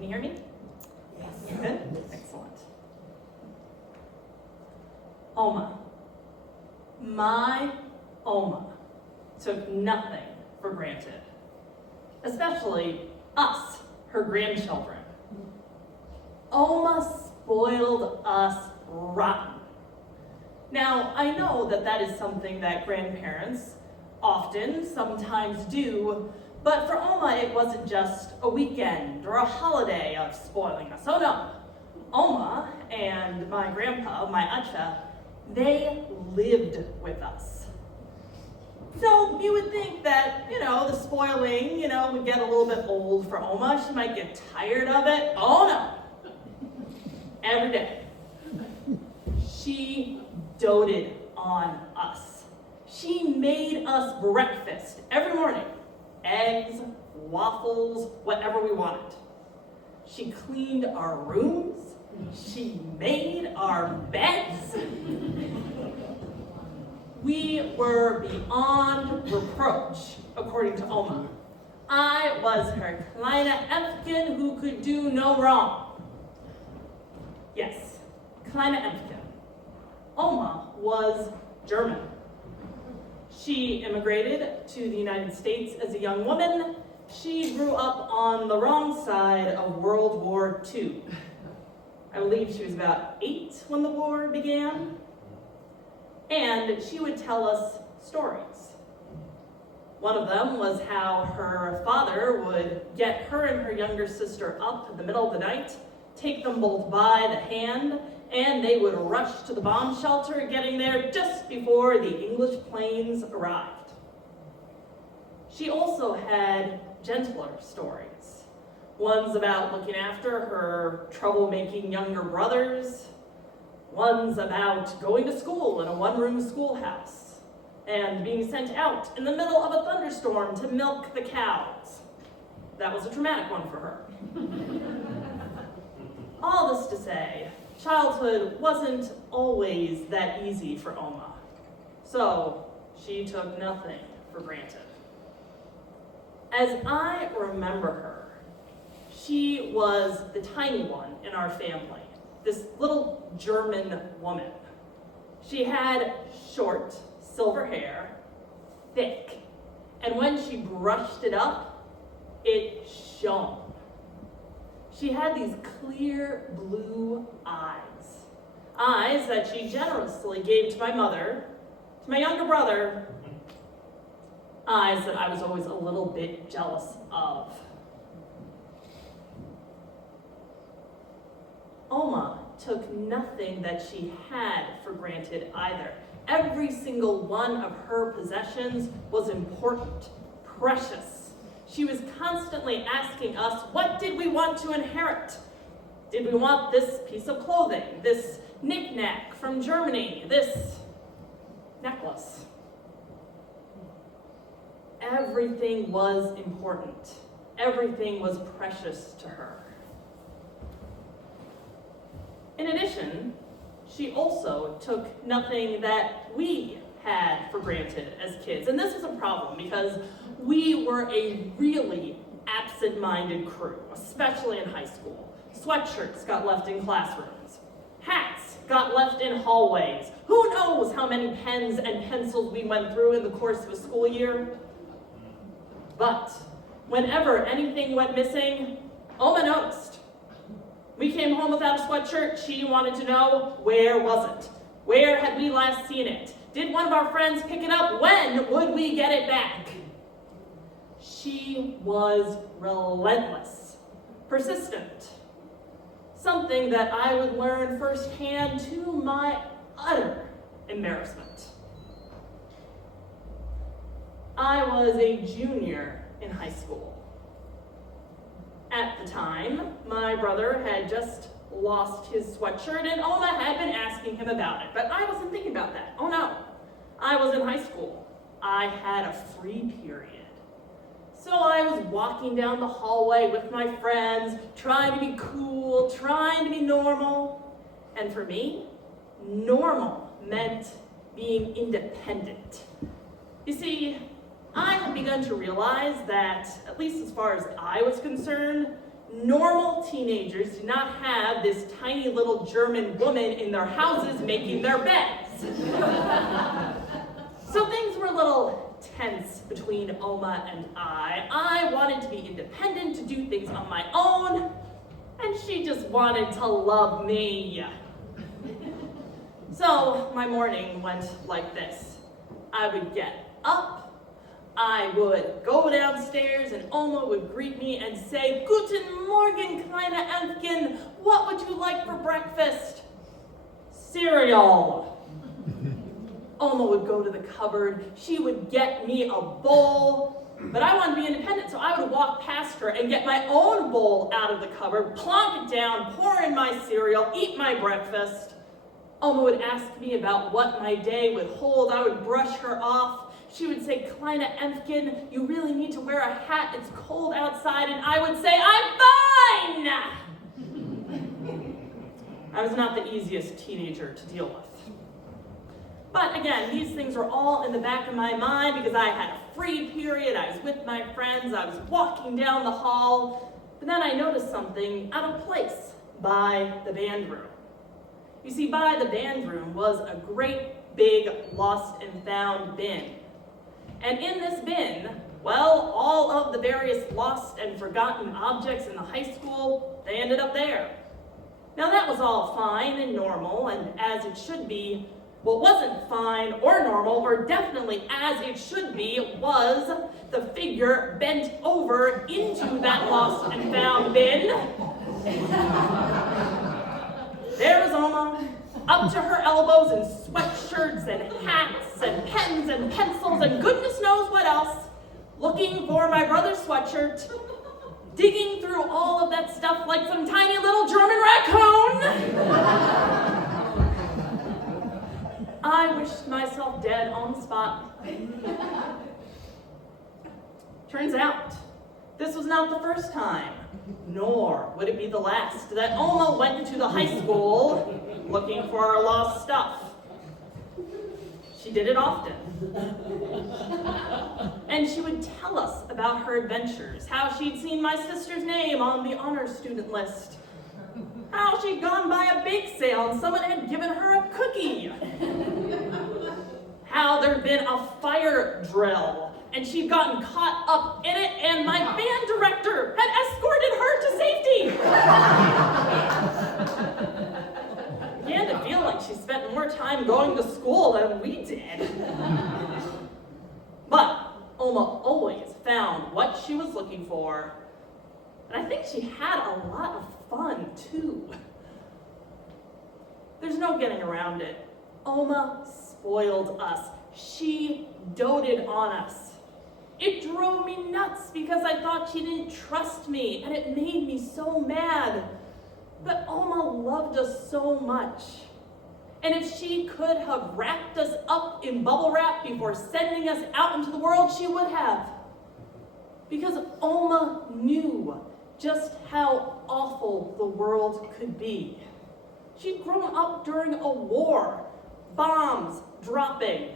Can you hear me? Yes. Good? Excellent. Oma. My Oma took nothing for granted, especially us, her grandchildren. Oma spoiled us rotten. Now, I know that that is something that grandparents sometimes do, but for Oma, it wasn't just a weekend or a holiday of spoiling us. Oh no. Oma and my grandpa, my Acha, they lived with us. So you would think that, the spoiling, would get a little bit old for Oma. She might get tired of it. Oh no. Every day. She doted on us. She made us breakfast every morning. Eggs, waffles, whatever we wanted. She cleaned our rooms. She made our beds. We were beyond reproach, according to Oma. I was her kleine Äffchen who could do no wrong. Yes, kleine Äffchen. Oma was German. She immigrated to the United States as a young woman. She grew up on the wrong side of World War II. I believe she was about 8 when the war began. And she would tell us stories. One of them was how her father would get her and her younger sister up in the middle of the night, take them both by the hand, and they would rush to the bomb shelter, getting there just before the English planes arrived. She also had gentler stories. Ones about looking after her troublemaking younger brothers, ones about going to school in a one-room schoolhouse, and being sent out in the middle of a thunderstorm to milk the cows. That was a traumatic one for her. All this to say, childhood wasn't always that easy for Oma, so she took nothing for granted. As I remember her, she was the tiny one in our family, this little German woman. She had short, silver hair, thick, and when she brushed it up, it shone. She had these clear blue eyes that she generously gave to my mother, to my younger brother, eyes that I was always a little bit jealous of. Oma took nothing that she had for granted either. Every single one of her possessions was important, precious. She was constantly asking us, what did we want to inherit? Did we want this piece of clothing, this knick-knack from Germany, this necklace? Everything was important. Everything was precious to her. In addition, she also took nothing that we had for granted as kids. And this was a problem because we were a really absent-minded crew, especially in high school. Sweatshirts got left in classrooms. Hats got left in hallways. Who knows how many pens and pencils we went through in the course of a school year? But whenever anything went missing, Oma noticed. We came home without a sweatshirt. She wanted to know, where was it? Where had we last seen it? Did one of our friends pick it up? When would we get it back? She was relentless, persistent. Something that I would learn firsthand to my utter embarrassment. I was a junior in high school. At the time, my brother had just lost his sweatshirt and Oma had been asking him about it, but I wasn't thinking about that. Oh no, I was in high school. I had a free period. So I was walking down the hallway with my friends, trying to be cool, trying to be normal. And for me, normal meant being independent. You see, I had begun to realize that, at least as far as I was concerned, Normal teenagers do not have this tiny little German woman in their houses making their beds. So things were a little tense between Oma and I. I wanted to be independent, to do things on my own, and she just wanted to love me. So my morning went like this. I would get up, I would go downstairs, and Oma would greet me and say, "Guten Morgen, kleine Äffchen. What would you like for breakfast?" "Cereal." Oma would go to the cupboard, she would get me a bowl, but I wanted to be independent, so I would walk past her and get my own bowl out of the cupboard, plonk it down, pour in my cereal, eat my breakfast. Oma would ask me about what my day would hold. I would brush her off. She would say, "Kleine Äffchen, you really need to wear a hat. It's cold outside." And I would say, "I'm fine!" I was not the easiest teenager to deal with. But again, these things were all in the back of my mind because I had a free period. I was with my friends. I was walking down the hall. But then I noticed something out of place by the band room. You see, by the band room was a great big lost and found bin. And in this bin, well, all of the various lost and forgotten objects in the high school, they ended up there. Now that was all fine and normal and as it should be. What wasn't fine or normal, or definitely as it should be, was the figure bent over into that lost and found bin. There was Oma, up to her elbows in sweatshirts and hats and pens and pencils and goodness knows what else, looking for my brother's sweatshirt, digging through all of that stuff like some tiny little German raccoon. I wished myself dead on the spot. Turns out, this was not the first time, nor would it be the last, that Oma went to the high school looking for our lost stuff. She did it often. And she would tell us about her adventures, how she'd seen my sister's name on the honor student list, how she'd gone by a bake sale and someone had given her a cookie, how there'd been a fire drill and she'd gotten caught up in it and my band director had escorted her to safety. It began to feel like she spent more time going to school than we did. But Oma always found what she was looking for, and I think she had a lot of fun too. There's no getting around it. Oma spoiled us. She doted on us. It drove me nuts because I thought she didn't trust me, and it made me so mad. But Oma loved us so much. And if she could have wrapped us up in bubble wrap before sending us out into the world, she would have. Because Oma knew just how awful the world could be. She'd grown up during a war, bombs dropping,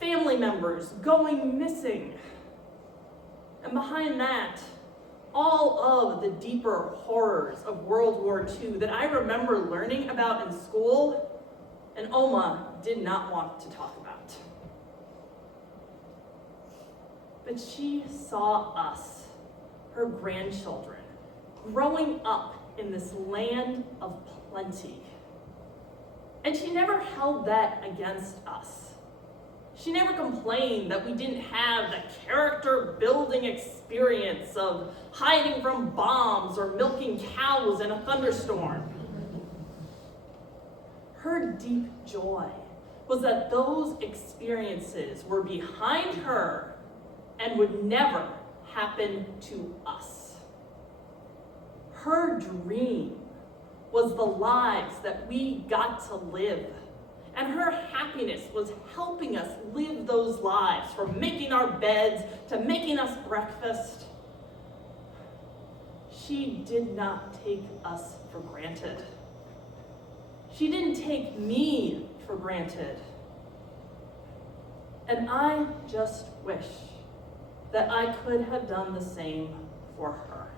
family members going missing. And behind that, all of the deeper horrors of World War II that I remember learning about in school, and Oma did not want to talk about. But she saw us, her grandchildren, growing up in this land of plenty. And she never held that against us. She never complained that we didn't have the character-building experience of hiding from bombs or milking cows in a thunderstorm. Her deep joy was that those experiences were behind her and would never happen to us. Her dream was the lives that we got to live. And her happiness was helping us live those lives, from making our beds to making us breakfast. She did not take us for granted. She didn't take me for granted. And I just wish that I could have done the same for her.